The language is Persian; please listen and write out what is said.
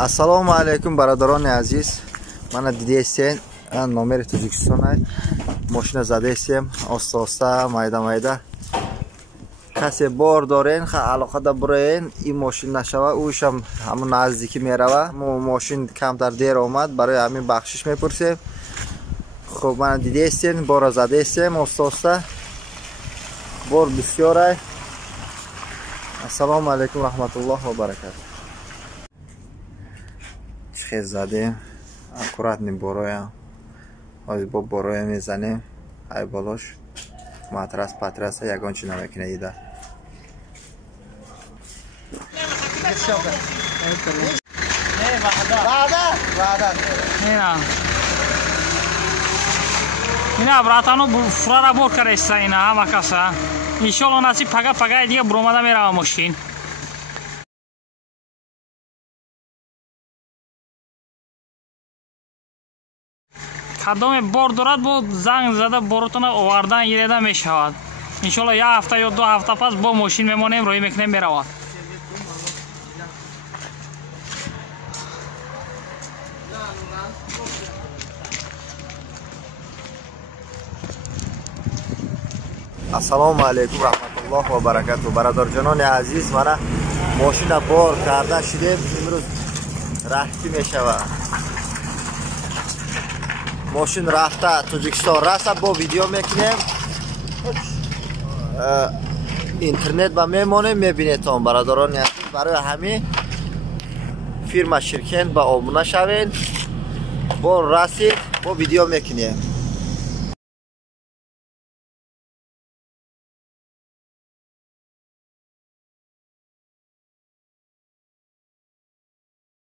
Assalomu alaykum barodaroni aziz. Mana didaysen номери Tojikiston mashina zadaysen osta mayda کسی بار دارین خیلی علاقه دا براین این ماشین نشوه اوش هم همون نزدیکی میروه ماشین کمتر دیر آمد برای همین بخشش میپرسیم. خب من دیده استین بار زده استیم آستا بار بسیاره. السلام علیکم رحمت الله و برکاته. چخیز زدیم اکورات نیم بارایم از با بارایم میزنیم های بالاش ماتراس پاتراس یگان چی نمیکنه ایده اینا براتانو فرارا بور کرسته اینا همه کسا انشالله نصیب پگه دیگه برومده میره ماشین. کدام بار دارد بود زنگ زده بارتون آوردن گیریده می شود. انشالله یک هفته یا 2 هفته پس با ماشین میمانیم روی میکنیم میرود. السلام علیکم رحمت الله و برکاته. برادر جانان عزیز من ماشین بار کرده شدیم امروز رفتی میشود. ماشین رفته تاجیکستان رسد با ویدیو میکنیم اینترنت با میمانیم میبینیتون برادران عزیز. برای همین فیرما شرکت با آبونه شوین با رسید با ویدیو میکنیم.